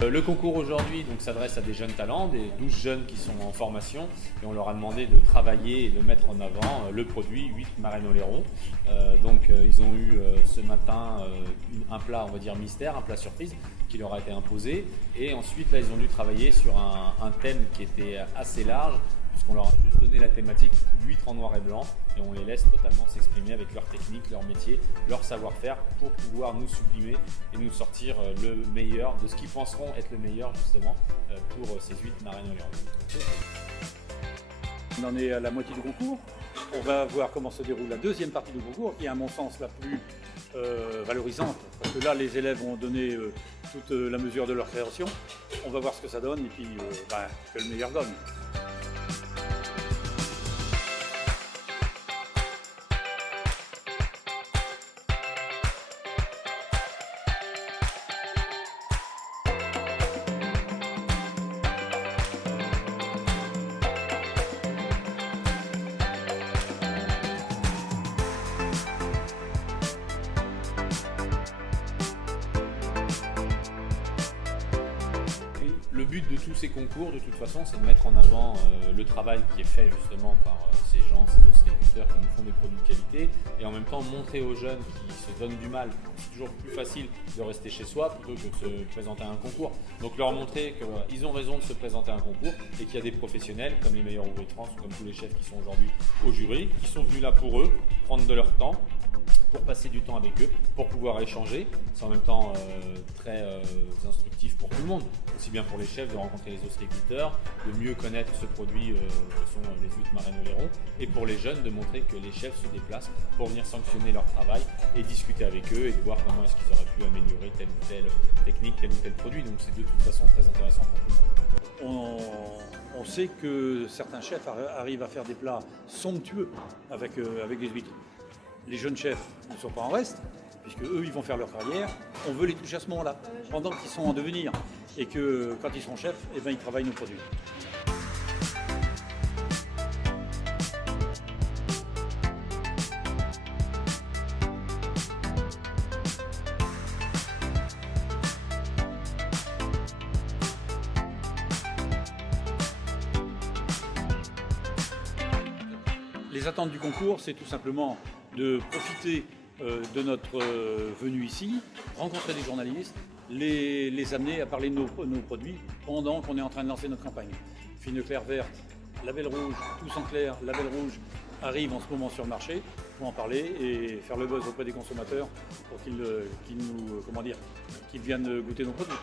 Le concours aujourd'hui s'adresse à des jeunes talents, des 12 jeunes qui sont en formation, et on leur a demandé de travailler et de mettre en avant le produit 8 Marraine-Oléron. Ils ont eu ce matin un plat, on va dire mystère, un plat surprise qui leur a été imposé, et ensuite là ils ont dû travailler sur un thème qui était assez large, puisqu'on leur a juste donné la thématique huîtres en noir et blanc, et on les laisse totalement s'exprimer avec leur technique, leur métier, leur savoir-faire, pour pouvoir nous sublimer et nous sortir le meilleur de ce qu'ils penseront être le meilleur justement pour ces huîtres Marraine-Oléron. On en est à la moitié du concours. On va voir comment se déroule la deuxième partie du concours, qui est à mon sens la plus valorisante, parce que là les élèves ont donné toute la mesure de leur création. On va voir ce que ça donne et puis que le meilleur gagne. Le but de tous ces concours, de toute façon, c'est de mettre en avant le travail qui est fait justement par ces gens, ces ostréiculteurs qui nous font des produits de qualité, et en même temps montrer aux jeunes qui se donnent du mal. C'est toujours plus facile de rester chez soi plutôt que de se présenter à un concours. Donc leur montrer qu'ils ont raison de se présenter à un concours et qu'il y a des professionnels comme les meilleurs ouvriers de France ou comme tous les chefs qui sont aujourd'hui au jury, qui sont venus là pour eux, prendre de leur temps, pour passer du temps avec eux, pour pouvoir échanger. C'est en même temps très instructif pour tout le monde, aussi bien pour les chefs de rencontrer les ostréiculteurs, de mieux connaître ce produit que sont les huîtres Marraine-Oléron, et pour les jeunes de montrer que les chefs se déplacent pour venir sanctionner leur travail et discuter avec eux et de voir comment est-ce qu'ils auraient pu améliorer telle ou telle technique, tel ou tel produit. Donc c'est de toute façon très intéressant pour tout le monde. On sait que certains chefs arrivent à faire des plats somptueux avec des huîtres. Les jeunes chefs ne sont pas en reste, puisque eux ils vont faire leur carrière. On veut les toucher à ce moment-là, pendant qu'ils sont en devenir, et que quand ils seront chefs, ils travaillent nos produits. Les attentes du concours, c'est tout simplement de profiter de notre venue ici, rencontrer des journalistes, les amener à parler de nos produits pendant qu'on est en train de lancer notre campagne. Fine Claire verte, label rouge, tous en clair, label rouge arrive en ce moment sur le marché pour en parler et faire le buzz auprès des consommateurs pour qu'ils viennent goûter nos produits.